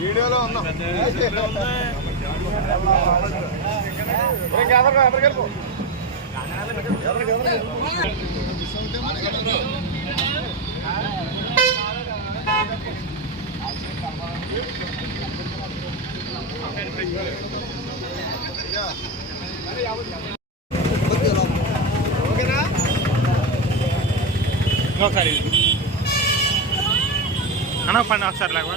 వీడియోలో ఉన్నాం. ఒకసారి అన్న పని ఒకసారి లేక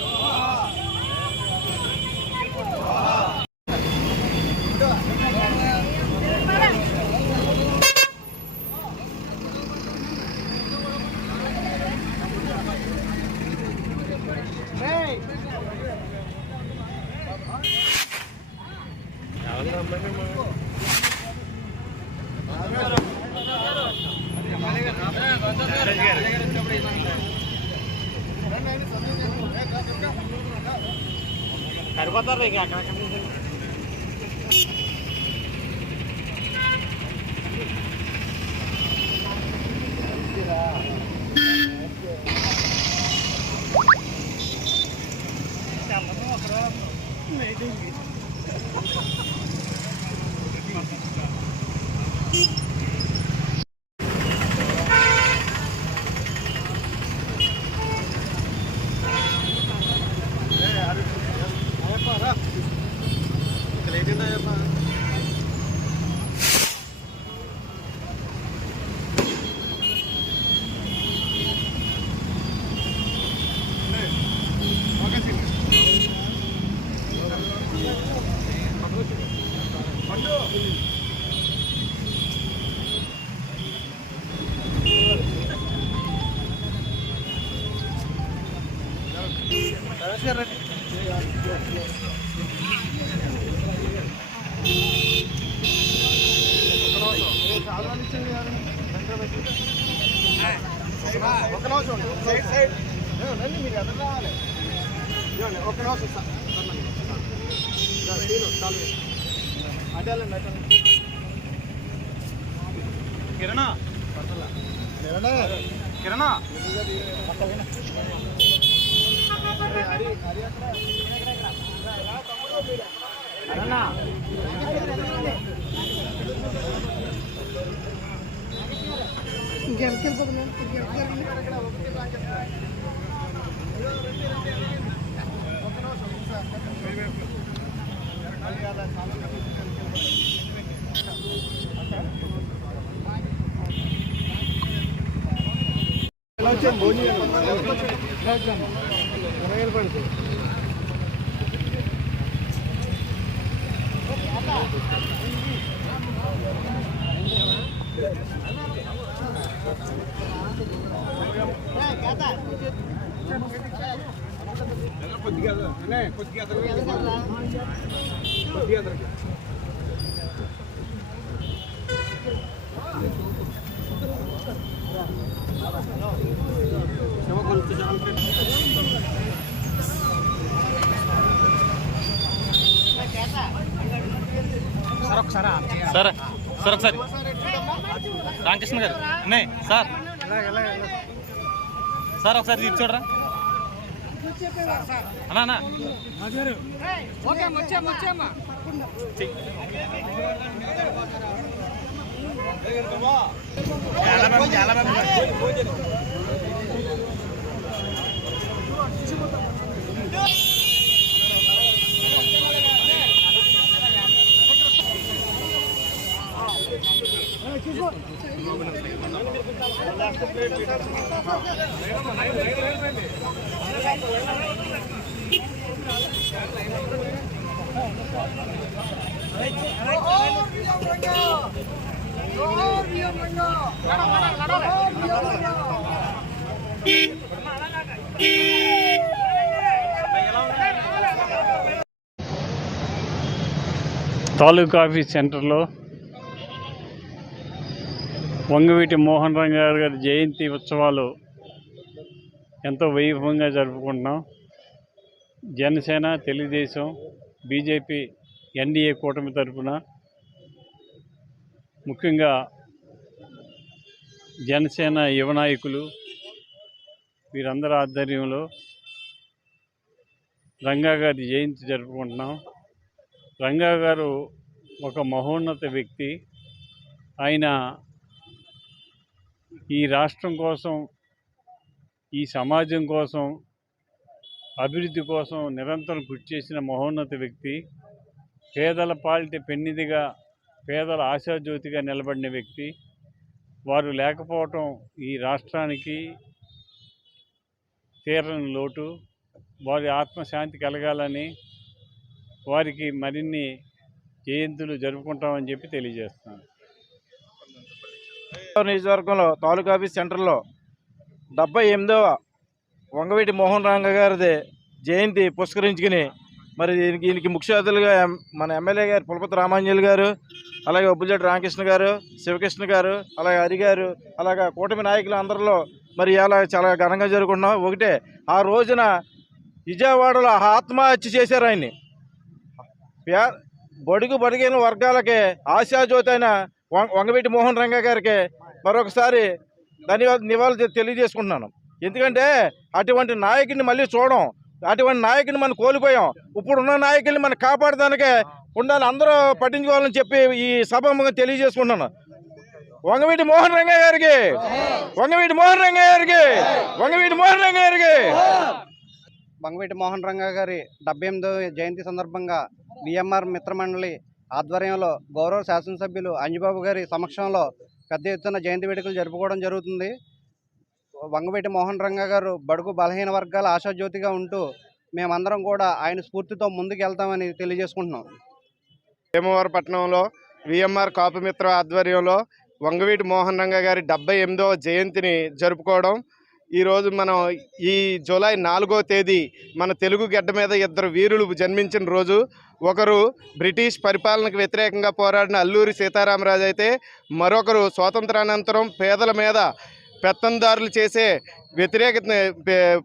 సరిపోతారు ఇంకా అక్కడ ఒక నిమిషం సైడ్ సైడ్ రండి, మీరు ఎదురు రావాలి. ఒక నిమిషం అడ్డాలండి అడ్డాలండి. కిరణా కిరణా ఇంకెళ్ళిపోతున్నాను. భోజనం పడుతుంది. కొద్దిగా కొద్దిగా సార్ సార్ ఒకసారి రామకృష్ణ గారు అన్నయ్య సార్ సార్ ఒకసారి తీర్చి చూడరా అన్నా తాలూకా ఆఫీస్ సెంటర్లో వంగవీటి మోహన్ రంగారావు గారి జయంతి ఉత్సవాలు ఎంతో వైభవంగా జరుపుకుంటున్నాం. జనసేన, తెలుగుదేశం బీజేపీ ఎన్డీఏ కూటమి తరఫున ముఖ్యంగా జనసేన యువ నాయకులు వీరందరి ఆధ్వర్యంలో రంగా గారి జయంతి జరుపుకుంటున్నాం. రంగా గారు ఒక మహోన్నత వ్యక్తి. ఆయన ఈ రాష్ట్రం కోసం, ఈ సమాజం కోసం, అభివృద్ధి కోసం నిరంతరం కృషి చేసిన మహోన్నత వ్యక్తి. పేదల పాలిట పెన్నిదిగా, పేదల ఆశాజ్యోతిగా నిలబడిన వ్యక్తి. వారు లేకపోవటం ఈ రాష్ట్రానికి తీరని లోటు. వారి ఆత్మశాంతి కలగాలని వారికి మరిన్ని జయంతులు జరుపుకుంటామని చెప్పి తెలియజేస్తున్నాను. నియోజకవర్గంలో తాలూకా ఆఫీస్ సెంటర్లో 78వ వంగవీటి మోహన్ రంగ గారిది జయంతి పురస్కరించుకుని మరి దీనికి ముఖ్య అతిథులుగా మన ఎమ్మెల్యే గారు పులపతి రామాంజలి గారు, అలాగే ఒబ్బులజెట్టి రామకృష్ణ గారు, శివకృష్ణ గారు, అలాగే హరి గారు, అలాగే కూటమి నాయకులు అందరిలో మరి ఇలా చాలా ఘనంగా జరుపుకుంటున్నాం. ఒకటే, ఆ రోజున విజయవాడలో ఆత్మహత్య చేశారు ఆయన్ని. బడుగిన వర్గాలకి ఆశాజ్యోతి అయిన వంగవీటి మోహన్ రంగ గారికి మరొకసారి నివాళులు తెలియజేసుకుంటున్నాను. ఎందుకంటే అటువంటి నాయకుడిని మళ్ళీ చూడం, అటువంటి నాయకుడిని మనం కోల్పోయాం. ఇప్పుడున్న నాయకుల్ని మనం కాపాడడానికే ఉండాలి, అందరూ పట్టించుకోవాలని చెప్పి ఈ సభ తెలియజేసుకుంటున్నాను. వంగవీటి మోహన్ రంగ గారికి, వంగవీటి మోహన్ రంగ గారికి, వంగవీటి మోహన్ రంగ గారికి. వంగవీటి మోహన్ రంగ గారి 78వ జయంతి సందర్భంగా విఎంఆర్ మిత్రమండలి ఆధ్వర్యంలో గౌరవ శాసనసభ్యులు అంజిబాబు గారి సమక్షంలో పెద్ద ఎత్తున జయంతి వేడుకలు జరుపుకోవడం జరుగుతుంది. వంగవీటి మోహన్ రంగ గారు బడుగు బలహీన వర్గాల ఆశాజ్యోతిగా ఉంటూ మేమందరం కూడా ఆయన స్ఫూర్తితో ముందుకు వెళ్తామని తెలియజేసుకుంటున్నాం. భీమవరపట్నంలో విఎంఆర్ కాపు మిత్ర ఆధ్వర్యంలో వంగవీటి మోహన్ రంగ గారి 78వ జయంతిని జరుపుకోవడం. ఈరోజు మనం ఈ జూలై 4వ తేదీ మన తెలుగు గడ్డ మీద ఇద్దరు వీరులు జన్మించిన రోజు. ఒకరు బ్రిటిష్ పరిపాలనకు వ్యతిరేకంగా పోరాడిన అల్లూరి సీతారామరాజు అయితే, మరొకరు స్వాతంత్రానంతరం పేదల మీద పెత్తందారులు చేసే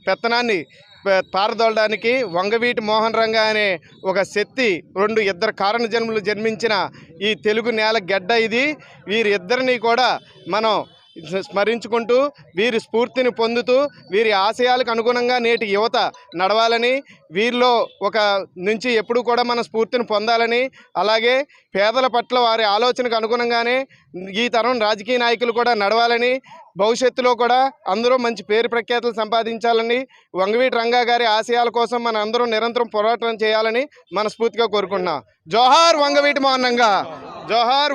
పెత్తనాన్ని పారదోలడానికి వంగవీటి మోహన్ రంగ అనే ఒక శక్తి, ఇద్దరు కారణ జన్మలు జన్మించిన ఈ తెలుగు నేల గడ్డ ఇది. వీరిద్దరిని కూడా మనం స్మరించుకుంటూ, వీరి స్ఫూర్తిని పొందుతూ, వీరి ఆశయాలకు అనుగుణంగా నేటి యువత నడవాలని, వీరిలో ఒక నుంచి ఎప్పుడు కూడా మన స్ఫూర్తిని పొందాలని, అలాగే పేదల పట్ల వారి ఆలోచనకు అనుగుణంగానే ఈ తరం రాజకీయ నాయకులు కూడా నడవాలని, భవిష్యత్తులో కూడా అందరూ మంచి పేరు ప్రఖ్యాతులు సంపాదించాలని, వంగవీటి రంగా గారి ఆశయాల కోసం మన అందరూ నిరంతరం పోరాటం చేయాలని మనస్ఫూర్తిగా కోరుకుంటున్నాం. జోహార్ వంగవీటి మోహన్ రంగా, జోహార్.